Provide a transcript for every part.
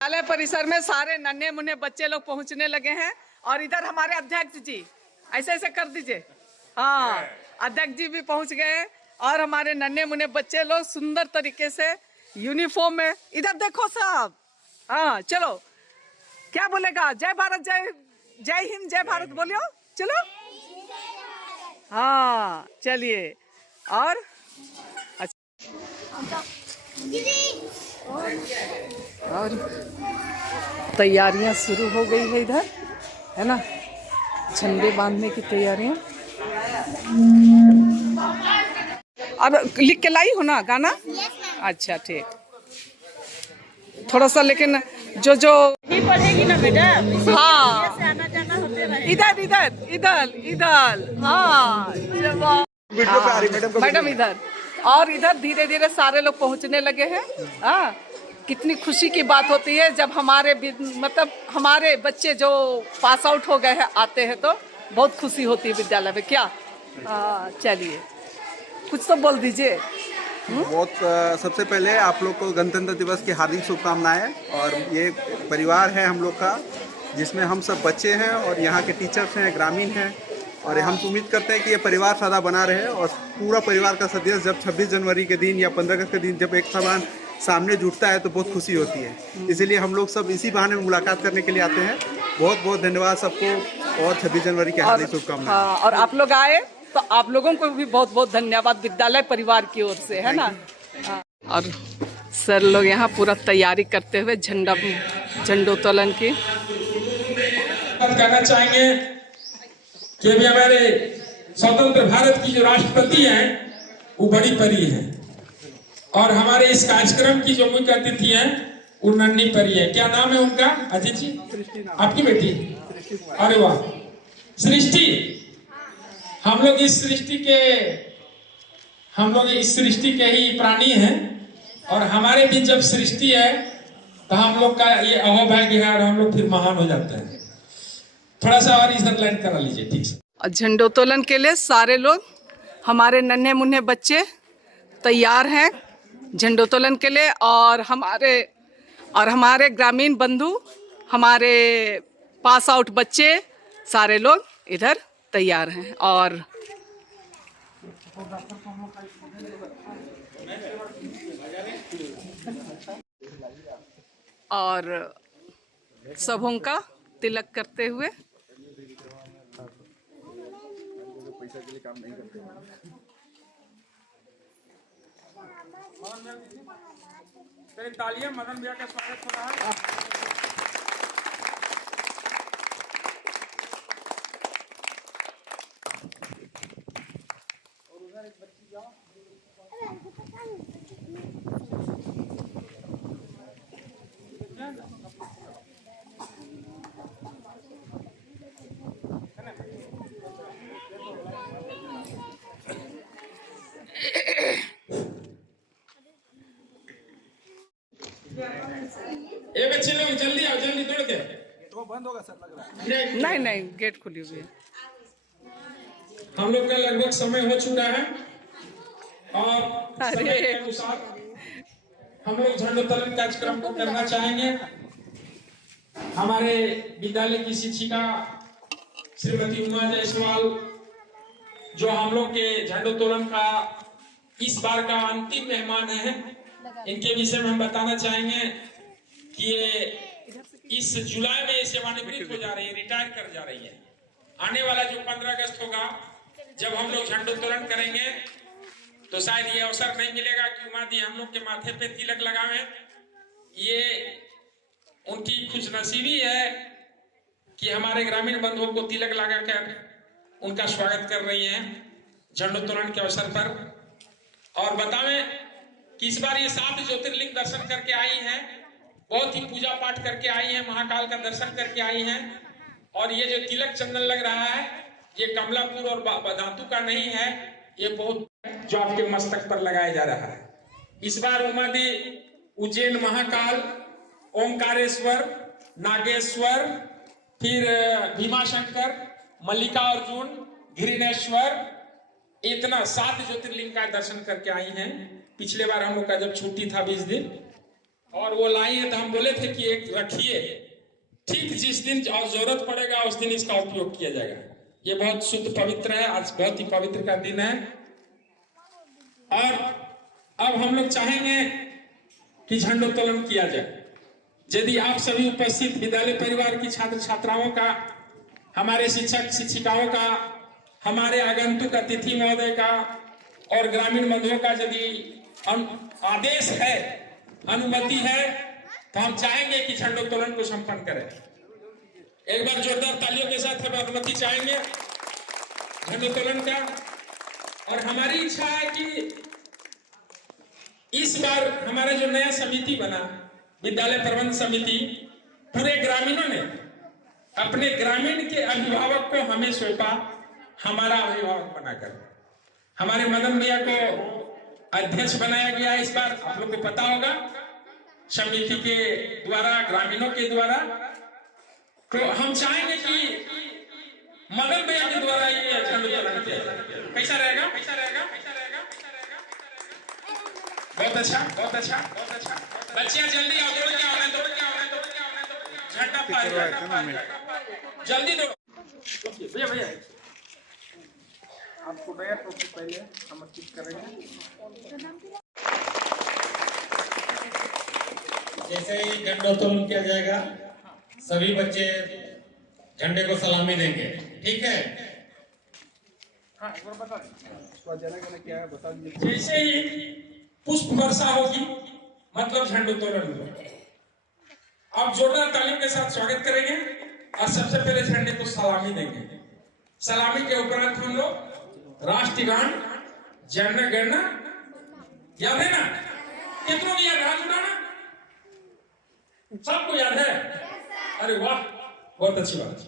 विद्यालय परिसर में सारे नन्हे मुन्ने बच्चे लोग पहुंचने लगे हैं और इधर हमारे अध्यक्ष जी ऐसे ऐसे कर दीजिए। हाँ, अध्यक्ष जी भी पहुंच गए और हमारे नन्हे मुन्ने बच्चे लोग सुंदर तरीके से यूनिफॉर्म में। इधर देखो साहब। हाँ चलो, क्या बोलेगा? जय भारत, जय जय हिंद, जय भारत बोलियो। चलो हाँ चलिए। और और तैयारियां शुरू हो गई है इधर, है ना? झंडे बांधने की तैयारियां। और लिख के लाई हो ना गाना? अच्छा ठीक। थोड़ा सा लेकिन जो नहीं पढ़ेगी ना बेटा। हाँ आना जाना होते रहे। इधर इधर इधर इधर। हाँ मैडम इधर। और इधर धीरे धीरे सारे लोग पहुंचने लगे हैं। हाँ, कितनी खुशी की बात होती है जब हमारे मतलब हमारे बच्चे जो पास आउट हो गए हैं आते हैं तो बहुत खुशी होती है विद्यालय में। क्या चलिए कुछ तो बोल दीजिए। बहुत सबसे पहले आप लोग को गणतंत्र दिवस की हार्दिक शुभकामनाएं। और ये परिवार है हम लोग का, जिसमें हम सब बच्चे हैं और यहाँ के टीचर्स हैं, ग्रामीण हैं। और हम उम्मीद करते हैं कि ये परिवार सदा बना रहे और पूरा परिवार का सदस्य जब 26 जनवरी के दिन या 15 अगस्त के दिन जब एक समान सामने जुटता है तो बहुत खुशी होती है। इसीलिए हम लोग सब इसी बहाने में मुलाकात करने के लिए आते हैं। बहुत बहुत धन्यवाद सबको और 26 जनवरी की हार्दिक शुभकामनाएं। और आप लोग आए तो आप लोगों को भी बहुत बहुत धन्यवाद विद्यालय परिवार की ओर से, है ना? और सर लोग यहाँ पूरा तैयारी करते हुए झंडोत्तोलन की कहना चाहेंगे कि अभी हमारे स्वतंत्र भारत की जो राष्ट्रपति हैं वो बड़ी परी है और हमारे इस कार्यक्रम की जो मुख्य अतिथि हैं वो नन्ही परी है। क्या नाम है उनका? अजीत जी, आपकी बेटी? अरे वाह, सृष्टि। हम लोग इस सृष्टि के ही प्राणी हैं और हमारे भी जब सृष्टि है तो हम लोग का ये अहोभाग्य है और हम लोग फिर महान हो जाते हैं। थोड़ा सा और इधर लाइन करा लीजिए, ठीक से। और झंडोत्तोलन के लिए सारे लोग हमारे नन्हे मुन्ने बच्चे तैयार हैं झंडोत्तोलन के लिए। और हमारे ग्रामीण बंधु, हमारे पास आउट बच्चे सारे लोग इधर तैयार हैं। और सबों का तिलक करते हुए तालियां मदन भैया का स्वागत हो रहा है। एक अच्छे लोग जल्दी आओ, जल्दी दौड़ के। तो बंद होगा सर, लग रहा है। नहीं गेट खुली हुई है। हम लोग का लगभग समय हो चुका है और समय के अनुसार हम लोग झंडोत्तोलन कार्यक्रम को करना चाहेंगे। हमारे विद्यालय की शिक्षिका श्रीमती उमा जायसवाल जो हम लोग के झंडोत्तोलन का इस बार का अंतिम मेहमान है, इनके विषय में हम बताना चाहेंगे कि ये इस जुलाई में सेवानिवृत्त हो जा रही है, रिटायर कर जा रही है। आने वाला जो 15 अगस्त होगा जब हम लोग झंडोत्तोलन करेंगे तो शायद ये अवसर नहीं मिलेगा कि उमा दी हम लोग के माथे पे तिलक लगावें। ये उनकी खुशनसीबी है कि हमारे ग्रामीण बंधुओं को तिलक लगाकर उनका स्वागत कर रही हैं झंडोत्तोलन के अवसर पर। और बतावें कि इस बार ये 7 ज्योतिर्लिंग दर्शन करके आई हैं, बहुत ही पूजा पाठ करके आई हैं, महाकाल का दर्शन करके आई हैं। और ये जो तिलक चंदन लग रहा है ये कमलापुर और बदांतु का नहीं है, ये बहुत जो आपके मस्तक पर लगाया जा रहा है। इस बार उमा दी उज्जैन महाकाल, ओंकारेश्वर, नागेश्वर, फिर भीमाशंकर, मल्लिकार्जुन, घृणेश्वर, इतना 7 ज्योतिर्लिंग का दर्शन करके आई हैं। पिछले बार हम लोग का जब छुट्टी था 20 दिन और वो लाई है तो हम बोले थे कि एक रखिए, ठीक जिस दिन और जरूरत पड़ेगा उस दिन इसका उपयोग किया जाएगा। ये बहुत शुद्ध पवित्र है, आज बहुत ही पवित्र का दिन है। और अब हम लोग चाहेंगे कि झंडोत्तोलन किया जाए। यदि आप सभी उपस्थित विद्यालय परिवार की छात्र छात्राओं का, हमारे शिक्षक शिक्षिकाओं का, हमारे आगंतुक अतिथि महोदय का और ग्रामीण बंधुओं का यदि आदेश है, अनुमति है, तो हम चाहेंगे कि झंडोत्तोलन को संपन्न करें। एक बार जोरदार तालियों के साथ हम अनुमति चाहेंगे झंडोत्तोलन का। और हमारी इच्छा है कि इस बार हमारा जो नया समिति बना, विद्यालय प्रबंध समिति, पूरे ग्रामीणों ने अपने ग्रामीण के अभिभावक को हमें सौंपा, हमारा अभिभावक बनाकर। हमारे मदन भैया को अध्यक्ष बनाया गया इस बार, आप लोग को पता होगा, समिति के द्वारा, ग्रामीणों के द्वारा। तो हम चाहेंगे कि मदन भैया के द्वारा ये झंडोत्तोलन किया जाए। कैसा रहेगा? कैसा रहेगा? कैसा रहेगा? बहुत अच्छा, बहुत अच्छा, बहुत अच्छा। बच्चियां जल्दी आओ, दौड़ के आओ, दौड़ के आओ, दौड़ के आओ, झंडा पार जल्दी दौड़ो। भैया भैया आपको भैया तो पहले समर्पित करेंगे। जैसे ही झंडोत्तोलन किया जाएगा, सभी बच्चे झंडे को सलामी देंगे, ठीक है? हाँ, एक बार बता जन क्या है बता दीजिए। जैसे ही पुष्प वर्षा होगी मतलब झंडोत्तोलन होगा। आप जोरदार तालियों के साथ स्वागत करेंगे और सबसे पहले झंडे को सलामी देंगे। सलामी के उपरांत हम लोग राष्ट्रीय गान, जन गण, याद है ना? कितनों को याद? हाथ उठाना। सबको याद है? अरे वाह, बहुत अच्छी बात।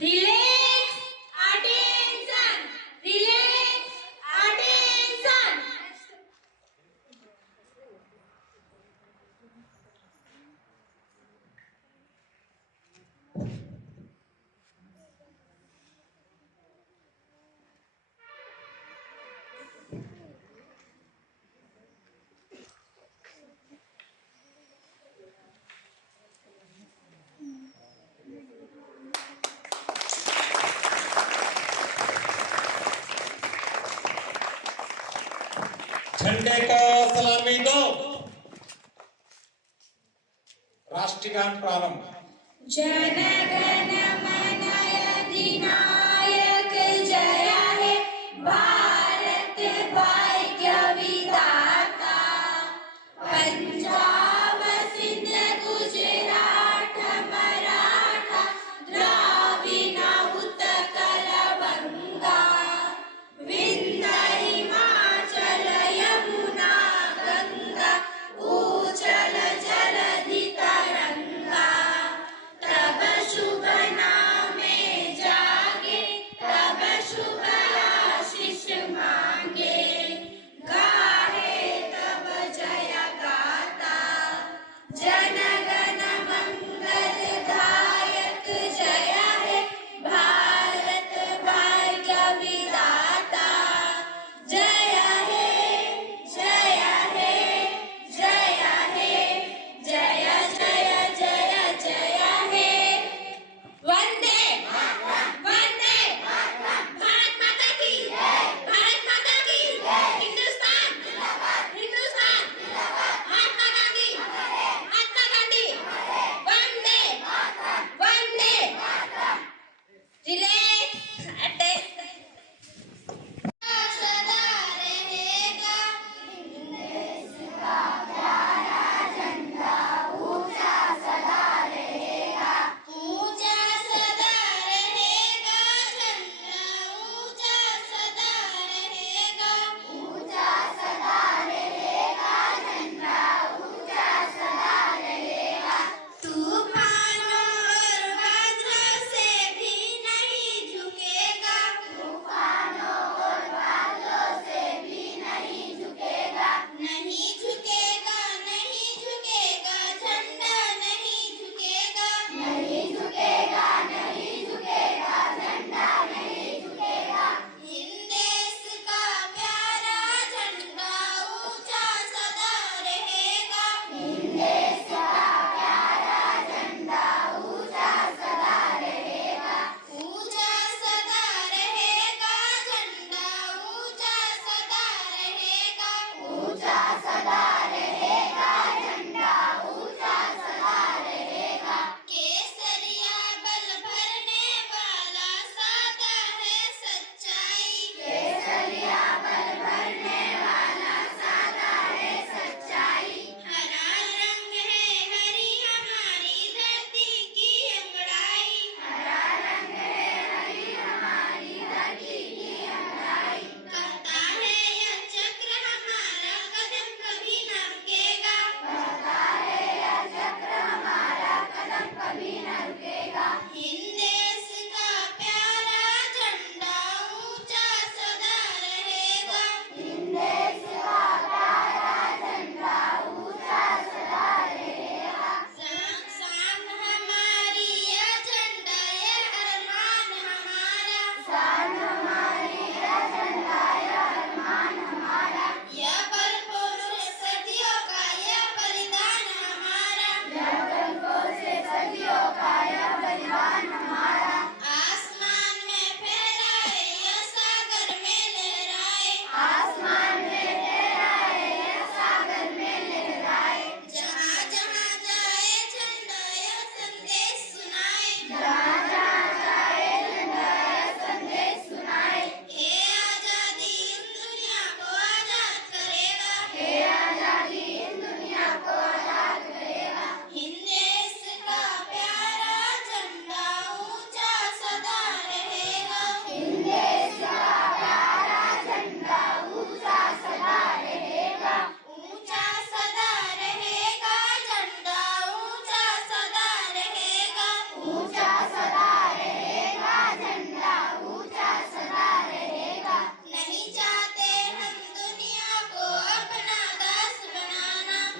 Relax, attention, relax, attention. झंडे को सलामी दो। राष्ट्रीय गान प्रारंभ। जन गण मन अधिनायक जय हे भारत भाग्य विधाता। पंजाब सिंध गुजरात मराठा द्राविड़ उत्कल बंगा। विंध्य हिमाचल यमुना गंगा उच्चल जलधि तरंगा। तब शुभ नामे जागे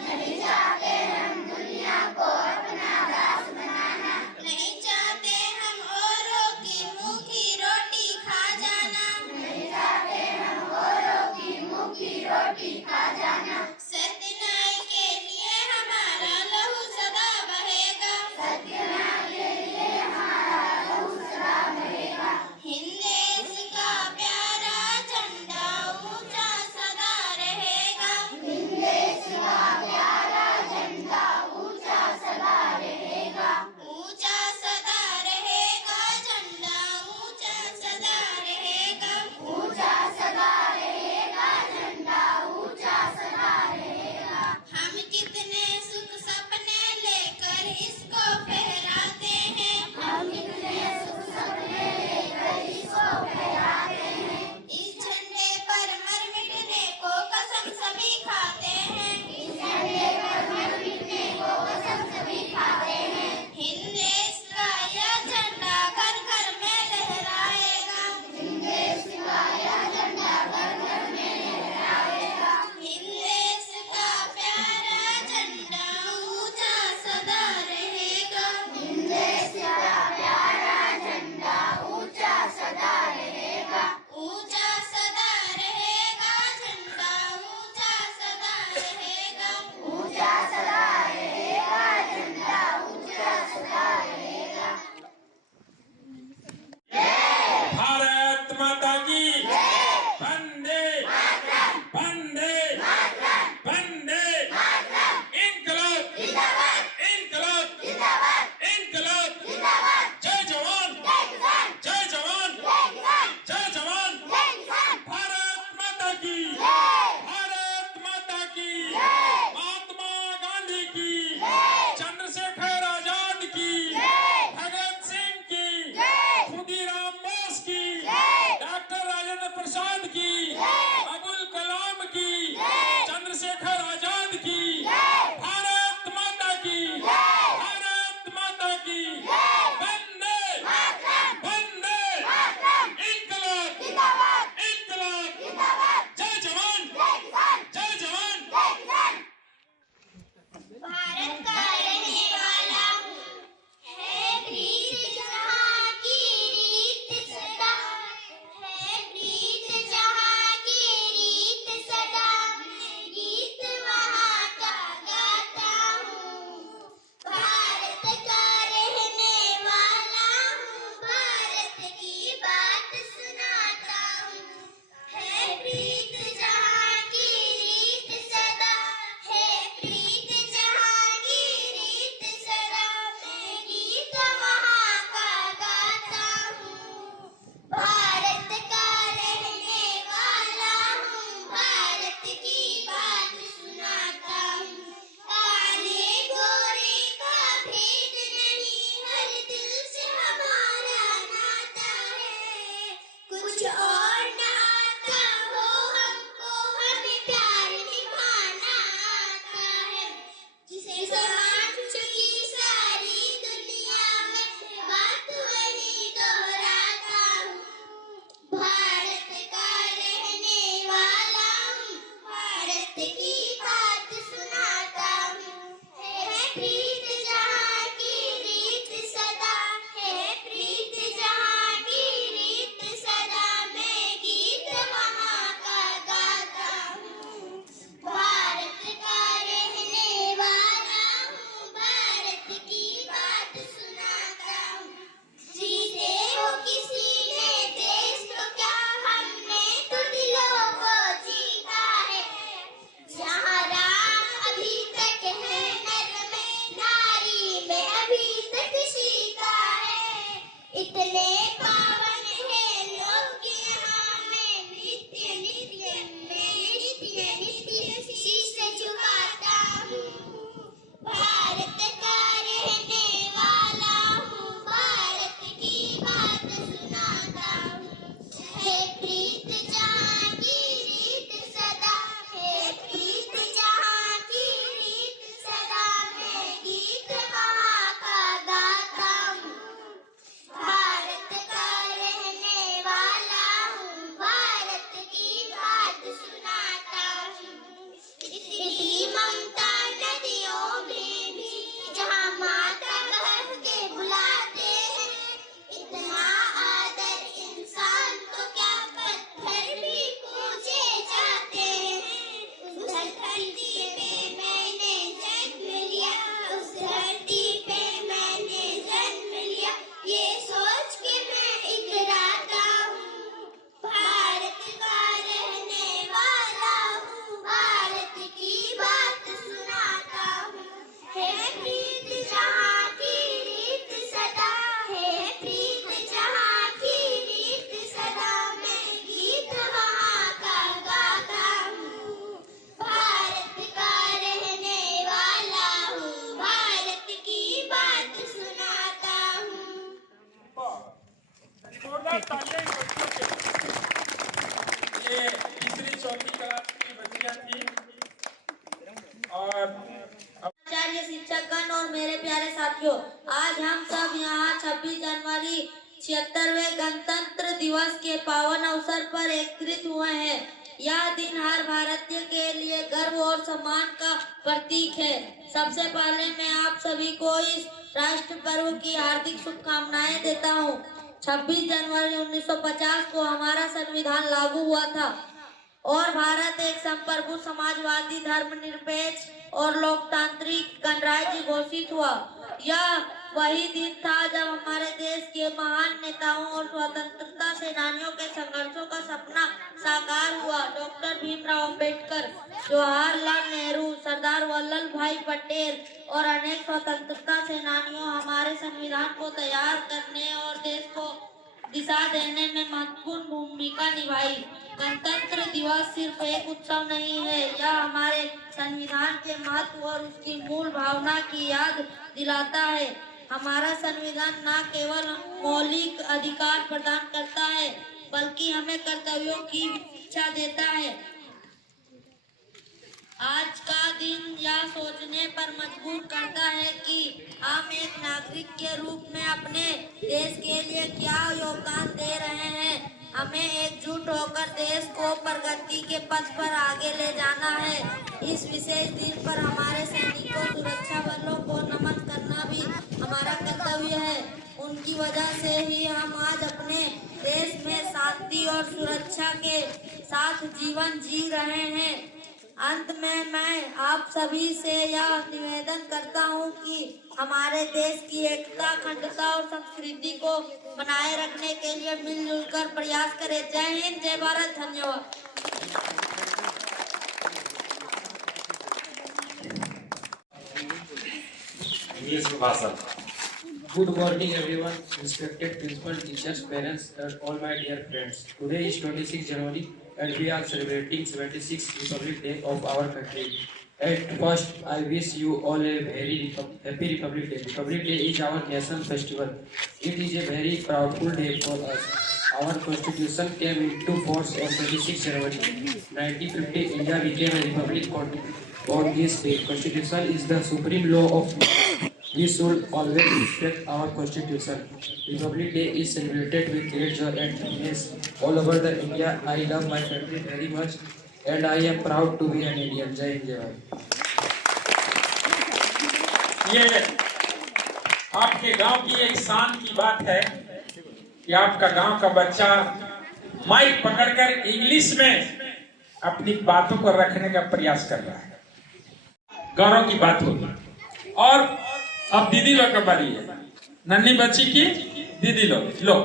नहीं चाहते हम दुनिया को अपना दास बनाना, नहीं चाहते हम औरों की मुंह की रोटी खा जाना, नहीं चाहते हम औरों की मुंह की रोटी खा जाना। सत्य न्याय के लिए हमारा लहू सदा बहेगा, सत्य न्याय के लिए हमारा लहू सदा बहेगा। हिंद देश का प्यारा झंडा ऊंचा सदा रहेगा, हिंद देश का प्यारा झंडा ऊंचा सदा रहेगा, ऊंचा सदा रहेगा झंडा ऊंचा सदा रहेगा, ऊंचा सदा रहेगा झंडा ऊंचा सदा रहेगा। हम कितने सुख सपने लेकर इसको फहराते हैं, हम कितने सुख सपने लेकर इसको फहराते हैं। इस झंडे पर मर मिटने को कसम सभी खाते हैं, इस झंडे पर मर मिटने को कसम सभी खाते हैं। हिंद देश का यह झंडा घर घर में लहराएगा, हिंद देश का यह झंडा घर घर में लहराएगा। हिंद देश का प्यारा झंडा ऊंचा सदा रहेगा, हिंद देश का प्यारा झंडा ऊंचा सदा रहेगा, ऊंचा सदा रहेगा झंडा ऊंचा सदा रहेगा, ऊंचा सदा रहेगा झंडा ऊंचा सदा रहेगा। भारत माता की वंदे वंदे वंदे इनकलाब इनकलाब इनकलाब। जय जवान जय जवान जय जवान। भारत माता की भारत माता की महात्मा गांधी की चंद्रशेखर आजाद की भगत सिंह की खुदीराम बोस की डॉक्टर राजेंद्र प्रसाद की अबुल कलाम की चंद्रशेखर आजाद की भारत माता की भारत माता की वंदे वंदे इनकलाब इनकलाब। जय जवान जय जवान। भारत का रहने वाला हूँ, है प्रीत जहाँ की रीत सदा, है प्रीत जहाँ की रीत सदा, मैं गीत वहाँ का गाता हूँ। भारत का रहने वाला हूँ, भारत की बात सुनाता हूँ, है प्रीत जहाँ की रीत सदा, है प्रीत जहाँ की रीत सदा, मैं गीत वहाँ का गाता हूँ। भारत का रहने वाला हूँ, भारत की बात सुनाता हूँ। काले गोरे का भेद नहीं, हर दिल से हमारा नाता है। कुछ और ना आता हो हमको, हमें प्यार निभाना आता है। जिसे समझ चुकी सारी दुनिया में, बात वही दोहराता हूँ। भारत का रहने वाला हूँ, भारत की बात सुनाता हूँ। है प्रीत जहाँ की रीत सदा, है प्रीत जहाँ की रीत सदा, मैं गीत वहाँ का गाता हूँ। भारत का रहने वाला हूँ, भारत की बात सुनाता हूँ। जीते हो किसी ने देश तो क्या, हमने तो दिलों को जीता है। जहाँ राह अभी तक है नर में, ना शिक्षकगण और मेरे प्यारे साथियों, आज हम सब यहाँ 26 जनवरी 76वें गणतंत्र दिवस के पावन अवसर पर एकत्रित हुए हैं। यह दिन हर भारतीय के लिए गर्व और सम्मान का प्रतीक है। सबसे पहले मैं आप सभी को इस राष्ट्र पर्व की हार्दिक शुभकामनाएं देता हूँ। 26 जनवरी 1950 को हमारा संविधान लागू हुआ था और भारत एक संप्रभु समाजवादी धर्मनिरपेक्ष और लोकतांत्रिक गणराज्य घोषित हुआ। यह वही दिन था जब हमारे देश के महान नेताओं और स्वतंत्रता सेनानियों के संघर्षों का सपना साकार हुआ। डॉक्टर भीमराव अंबेडकर, जवाहरलाल नेहरू, सरदार वल्लभ भाई पटेल और अनेक स्वतंत्रता सेनानियों हमारे संविधान को तैयार करने और देश को दिशा देने में महत्वपूर्ण भूमिका निभाई। गणतंत्र दिवस सिर्फ एक उत्सव नहीं है, यह हमारे संविधान के महत्व और उसकी मूल भावना की याद दिलाता है। हमारा संविधान न केवल मौलिक अधिकार प्रदान करता है, बल्कि हमें कर्तव्यों की शिक्षा देता है। आज का दिन यह सोचने पर मजबूर करता है कि हम एक नागरिक के रूप में अपने देश के लिए क्या योगदान दे रहे हैं। हमें एकजुट होकर देश को प्रगति के पथ पर आगे ले जाना है। इस विशेष दिन पर हमारे सैनिकों, सुरक्षा बलों को नमन करना भी हमारा कर्तव्य है। उनकी वजह से ही हम आज अपने देश में शांति और सुरक्षा के साथ जीवन जी रहे हैं। अंत में मैं आप सभी से यह निवेदन करता हूं कि हमारे देश की एकता, अखंडता और संस्कृति को बनाए रखने के लिए मिलजुल कर प्रयास करें। जय हिंद, जय भारत, धन्यवाद। Good morning everyone, respected principal, teachers, parents and all my dear friends. Today is 26 January and we are celebrating 76th Republic Day of our country. At first, I wish you all a very happy Republic Day. Republic Day is our national festival. It is a very proudful day for us. Our constitution came into force on 26 January 1950. India became a republic on this day. Constitution is the supreme law of we should always respect our constitution. Republic Day is celebrated with great joy and happiness all over the India. I love my country very much and I am proud to be an Indian. Jai Hind, Jai Bharat. ये आपके गांव की एक शान की बात है कि आपका गांव का बच्चा माइक पकड़कर इंग्लिश में अपनी बातों को रखने का प्रयास कर रहा है। गौरव की बात होगी। और अब दीदी लोग का बारी है, नन्ही बच्ची की दीदी लोग लो।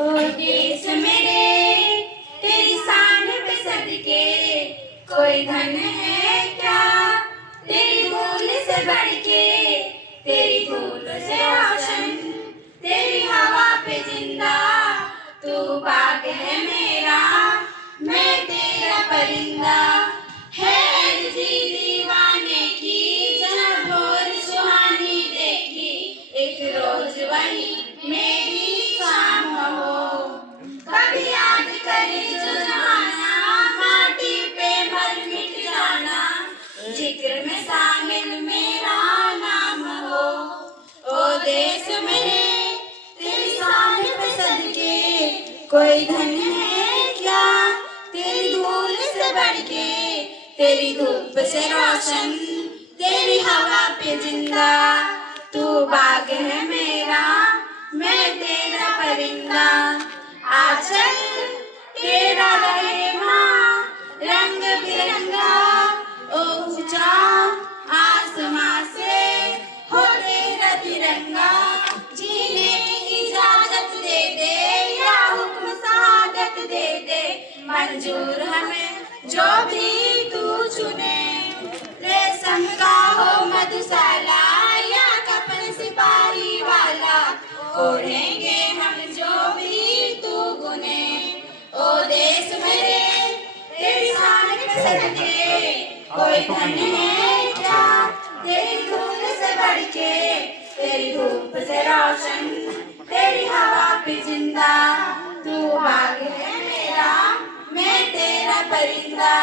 ओ देश मेरे तेरी शान पे सदके, कोई धन है क्या तेरी धूल से बढ़ के, तेरी धूल से रोशन, तेरी हवा पे जिंदा, तू बाग है मेरा, मैं तेरा परिंदा। है अर्जी दीवाने की जब भोर सुहानी देखी, एक रोज वही मेरी शाम हो। कभी याद करे जो जमाना, माटी पे मर मिट जाना, जिक्र में शामिल मेरा नाम हो। ओ देश मेरे तेरी शान पे सदके, कोई धन है क्या तेरी धूल से बढ़ के, तेरी धूप से रोशन, तेरी हवा पे जिंदा, तू बाग है मेरा, मैं तेरा परिंदा। आंचल तेरा रहे माँ रंग बिरंगा, ओ ऊंचा आसमां से हो तेरा तिरंगा। जीने की इजाजत दे दे या हुक्म शहादत दे दे, मंजूर हमें जो भी तू चुने। रेशम का हो मधुशाला या कफन सिपाही वाला, ओढ़ेंगे हम जो भी तू गुने। ओ देश मेरे तेरी शान पे सदके, कोई धन है क्या तेरी धूल से बढ़ के, तेरी धूप से रोशन, तेरी हवा पे जिंदा, तू बाग है मेरा, मैं तेरा परिंदा।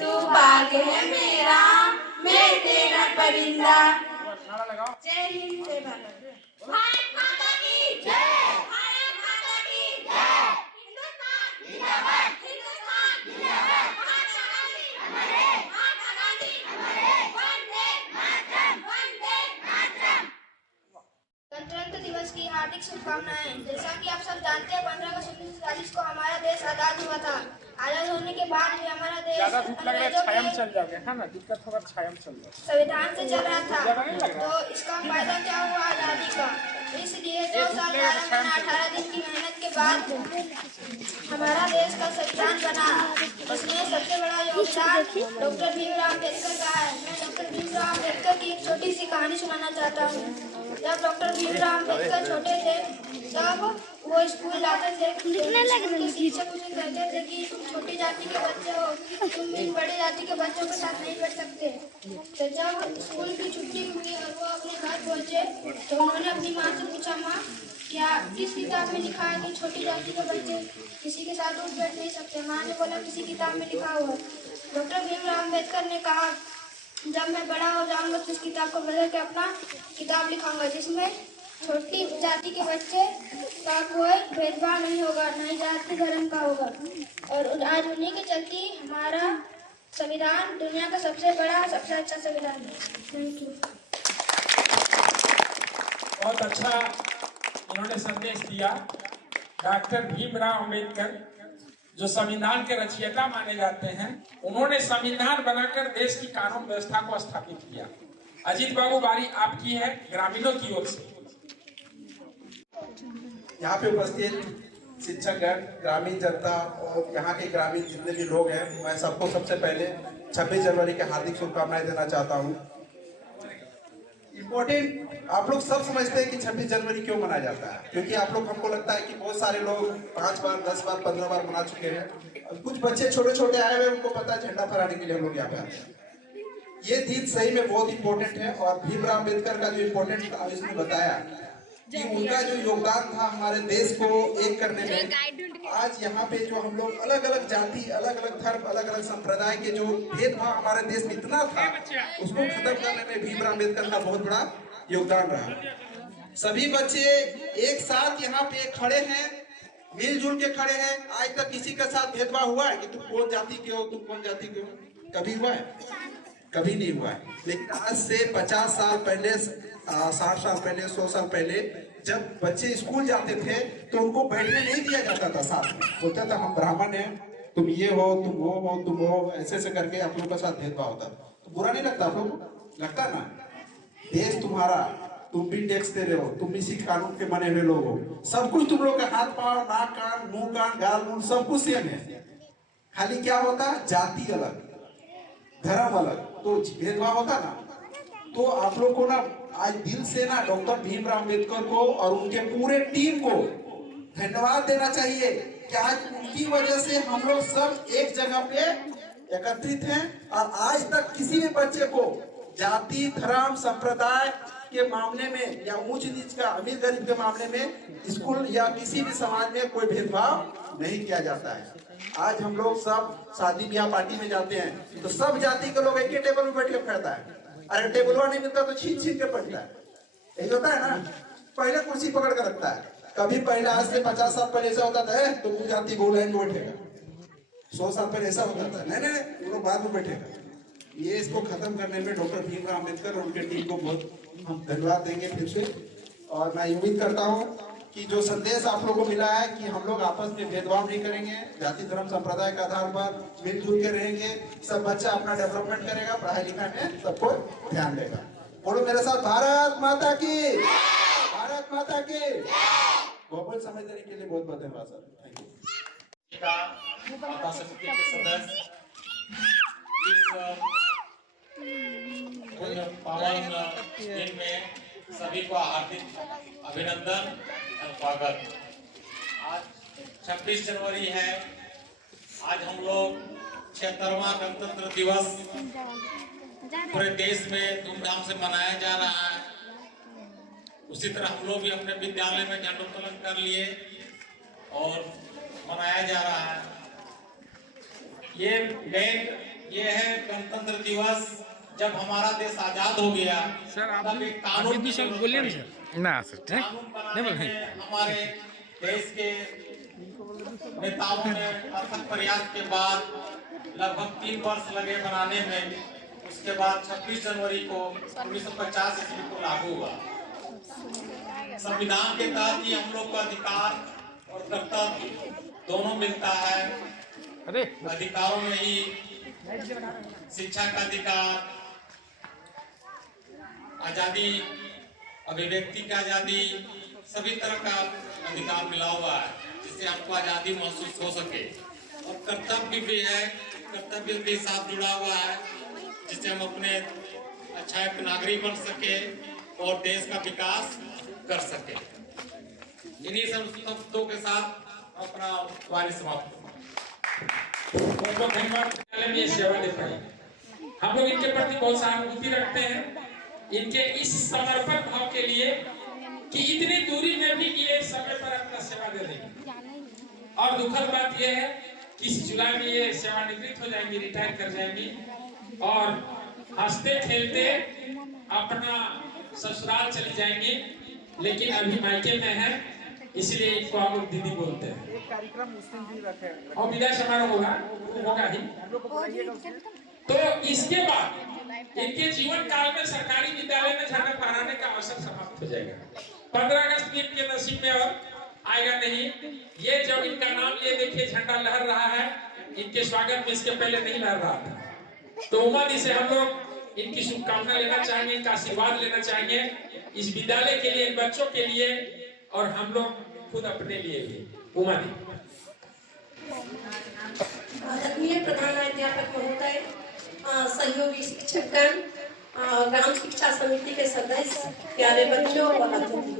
तू बाग है मेरा, मैं तेरा परिंदा। जय हिंद जय भारत। भारत माता की जय। भारत माता की जय। हिंदुस्तान जिंदाबाद। हिंदुस्तान जिंदाबाद। महात्मा गांधी अमर है। महात्मा गांधी अमर है। वंदे मातरम। वंदे मातरम। गणतंत्र दिवस की हार्दिक शुभकामनाएं। जैसा कि आप सब जानते हैं 15 अगस्त 1947 को हमारा देश आजाद हुआ था। आजाद होने के बाद भी हमारा देश संविधान से चल रहा था। तो इसका फायदा क्या हुआ आजादी का? इसलिए 2 साल 12 महीना 18 दिन की मेहनत के बाद हमारा देश का संविधान बना। इसमें सबसे बड़ा योगदान डॉक्टर भीमराव अम्बेडकर का है। मैं डॉक्टर भीमराव अम्बेडकर की एक छोटी सी कहानी सुनाना चाहता हूँ। जब डॉक्टर भीमराव अम्बेडकर छोटे थे तब वो स्कूल जाते थे। शिक्षक उसे कहते थे कि तुम छोटी जाति के बच्चे हो, तुम इन बड़ी जाति के बच्चों के साथ नहीं पढ़ सकते। तो जब स्कूल की छुट्टी हुई और वो अपने घर पहुंचे तो उन्होंने अपनी माँ से पूछा, माँ क्या किस किताब में लिखा है कि छोटी जाति के बच्चे किसी के साथ उठ बैठ नहीं सकते? माँ ने बोला किसी किताब में लिखा हुआ। डॉक्टर भीमराव अम्बेडकर ने कहा जब मैं बड़ा हो जाऊंगा तो इस किताब को बदल के अपना किताब लिखाऊंगा जिसमें छोटी जाति के बच्चे का कोई भेदभाव नहीं होगा, न ही जाति धर्म का होगा। और आज उन्हीं के चलते हमारा संविधान दुनिया का सबसे बड़ा सबसे अच्छा संविधान है। Thank you. बहुत अच्छा उन्होंने संदेश दिया। डॉक्टर भीमराव अम्बेडकर जो संविधान के रचयिता माने जाते हैं, उन्होंने संविधान बनाकर देश की कानून व्यवस्था को स्थापित किया। अजीत बाबू बारी आपकी है ग्रामीणों की ओर से। यहाँ पे उपस्थित शिक्षकगण, ग्रामीण जनता और यहाँ के ग्रामीण जितने भी लोग हैं, मैं सबको सबसे पहले 26 जनवरी के हार्दिक शुभकामनाएं देना चाहता हूँ। इम्पोर्टेंट आप लोग सब समझते हैं कि 26 जनवरी क्यों मनाया जाता है, क्योंकि आप लोग हमको लगता है कि बहुत सारे लोग 5 बार 10 बार 15 बार मना चुके हैं। कुछ बच्चे छोटे छोटे आए हुए, उनको पता है झंडा फहराने के लिए हम लोग यहाँ पे आते हैं। ये दिन सही में बहुत इंपॉर्टेंट है और भीमराव अम्बेडकर का जो इम्पोर्टेंट था इसने बताया कि उनका जो योगदान था हमारे देश को एक करने में। आज यहाँ पे जो हम लोग अलग अलग जाति, अलग अलग धर्म, अलग अलग संप्रदाय के जो भेदभाव हमारे देश में इतना था, उसको खत्म करने में भीमराव अम्बेडकर का बहुत बड़ा योगदान रहा। सभी बच्चे एक साथ यहाँ पे खड़े हैं, मिलजुल के खड़े हैं। आज तक किसी के साथ भेदभाव हुआ है कि तुम कौन जाति के हो, तुम कौन जाति के हो? कभी हुआ है? कभी नहीं हुआ है। लेकिन आज से 50 साल पहले, 60 साल पहले, 100 साल पहले जब बच्चे स्कूल जाते थे तो उनको बैठने नहीं दिया जाता था साथ में। बोलता था हम ब्राह्मण हैं, तुम ये हो, तुम वो हो, तुम हो, ऐसे ऐसे करके आप लोगों के साथ भेदभाव होता। तो बुरा नहीं लगता आप लोगों को? लगता ना? देश तुम्हारा, तुम भी टैक्स दे रहे हो, तुम इसी कानून के बने हुए लोग हो। सब कुछ तुम लोग का हाथ पाँव, नाक कान, मुंह कान, गाल मुंह सब कुछ सेम है। खाली क्या होता? जाति अलग, धर्म अलग, तो भेदभाव होता ना। तो आप लोग को ना आज दिल से ना डॉक्टर भीमराव अम्बेडकर को और उनके पूरे टीम को धन्यवाद देना चाहिए कि आज उनकी वजह से हम लोग सब एक जगह पे एकत्रित हैं और आज तक किसी भी बच्चे को जाति, धर्म, संप्रदाय के मामले में या ऊंच नीच का, अमीर गरीब के मामले में स्कूल या किसी भी समाज में कोई भेदभाव नहीं किया जाता है। आज हम लोग सब शादी ब्याह पार्टी में जाते हैं तो सब जाति के लोग एक ही टेबल में बैठ के बैठता है। अरे टेबलवा नहीं मिलता तो छीन छीन के बैठता है। यही होता है ना? पहले कुर्सी पकड़ कर रखता है। कभी पहले आज से 50 साल पहले ऐसा होता था तो वो जाति गो लाइन में बैठेगा। 100 साल पहले ऐसा होता था, नहीं नहीं वो लोग बाद में बैठेगा। ये इसको खत्म करने में डॉक्टर भीमराव अम्बेडकर और उनके टीम को बहुत हम धन्यवाद देंगे फिर से। और मैं उम्मीद करता हूँ कि जो संदेश आप लोगों को मिला है कि हम लोग आपस में भेदभाव नहीं करेंगे, जाति धर्म संप्रदाय के आधार पर मिलजुल के रहेंगे, सब बच्चा अपना डेवलपमेंट करेगा, पढ़ाई लिखाई में सबको ध्यान देगा। बोलो मेरे साथ, भारत माता की, भारत माता की। बहुत समय देने के लिए बहुत बहुत धन्यवाद सर। Thank you. माता समिति के सदस्य इस पावन दिन में सभी को हार्दिक अभिनंदन और स्वागत। आज 26 जनवरी है। आज हम लोग 76वां गणतंत्र दिवस पूरे देश में धूमधाम से मनाया जा रहा है। उसी तरह हम लोग भी अपने विद्यालय में झंडोत्तोलन कर लिए और मनाया जा रहा है। ये है गणतंत्र दिवस जब हमारा देश आजाद हो गया सर आप तब एक कानून की जरूरत पड़ी। ना सर कानून बनाने में हमारे देश के नेताओं ने अथक प्रयास के बाद लगभग 3 वर्ष लगे बनाने में। उसके बाद 26 जनवरी को 1950 ईस्वी को लागू हुआ। संविधान के तहत ही हम लोग को अधिकार और कर्तव्य दोनों मिलता है। अरे अधिकारों में ही शिक्षा का अधिकार, आजादी, अभिव्यक्ति का आजादी, सभी तरह का अधिकार मिला हुआ है जिससे हमको आजादी महसूस हो सके। और कर्तव्य भी है, कर्तव्य भी साथ जुड़ा हुआ है जिससे हम अपने अच्छा एक नागरिक बन सके और देश का विकास कर सके। इन्हीं सब शब्दों के साथ अपना वाणी समाप्त। बहुत बहुत धन्यवाद। विद्यालय में ये सेवा दे पाए, हम लोग इनके प्रति बहुत सहानुभूति रखते हैं, इनके इस समर्पण भाव के लिए कि इतनी दूरी में भी ये समय पर अपना सेवा दे देंगे। और दुखद बात यह है कि इस जुलाई में ये सेवानिवृत्त हो जाएंगी, रिटायर कर जाएंगी और हंसते खेलते अपना ससुराल चली जाएंगी। लेकिन अभी मायके में है, इसलिए इनको हम लोग दीदी बोलते हैं। एक कार्यक्रम उस दिन भी रखे और विदाई समारोह होगा ही। तो इसके बाद इनके जीवन काल में सरकारी विद्यालय में झंडा फहराने का अवसर समाप्त हो जाएगा। 15 अगस्त भी इनके नसीब में और आएगा नहीं। ये जब इनका नाम ये देखिए झंडा लहर रहा है, इनके स्वागत में इसके पहले नहीं लहर रहा था। तो उमा दी से हम लोग इनकी शुभकामना लेना चाहेंगे, इनका आशीर्वाद लेना चाहेंगे इस विद्यालय के लिए, इन बच्चों के लिए और हम लोग खुद अपने लिए भी। उमा दी। आदरणीय प्रधानाध्यापक महोदय, सहयोगी शिक्षकगण, ग्राम शिक्षा समिति के सदस्य, प्यारे बच्चों और अतिथि,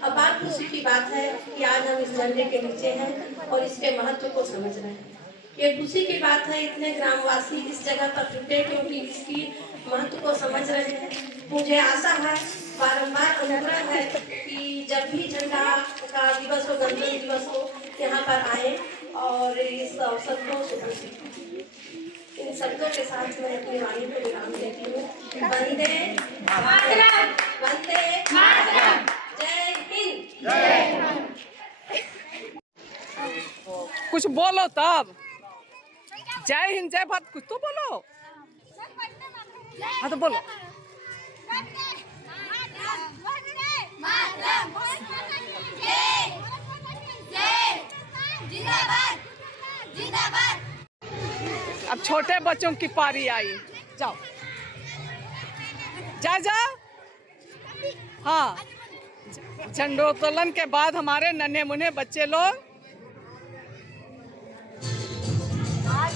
अपार खुशी की बात है कि आज हम इस झंडे के नीचे हैं और इसके महत्व को समझ रहे हैं। ये खुशी की बात है, इतने ग्रामवासी इस जगह पर जुटे क्योंकि इसकी महत्व को समझ रहे हैं। मुझे आशा है, बारंबार अनुग्रह है कि जब भी झंडा का दिवस हो, गणतंत्र दिवस हो, यहाँ पर आए और इस अवसर को इन शब्दों के साथ मैं अपनी वाणी को विराम देती हूँ। वंदे मातरम, वंदे मातरम, जय हिंद। कुछ बोलो तब। जय हिंद, जय भारत, कुछ तो बोलो। हाँ तो बोलो। अब छोटे बच्चों की पारी आई, जाओ जा जा। हाँ, झंडोत्तोलन के बाद हमारे नन्हे मुन्ने बच्चे लोग आज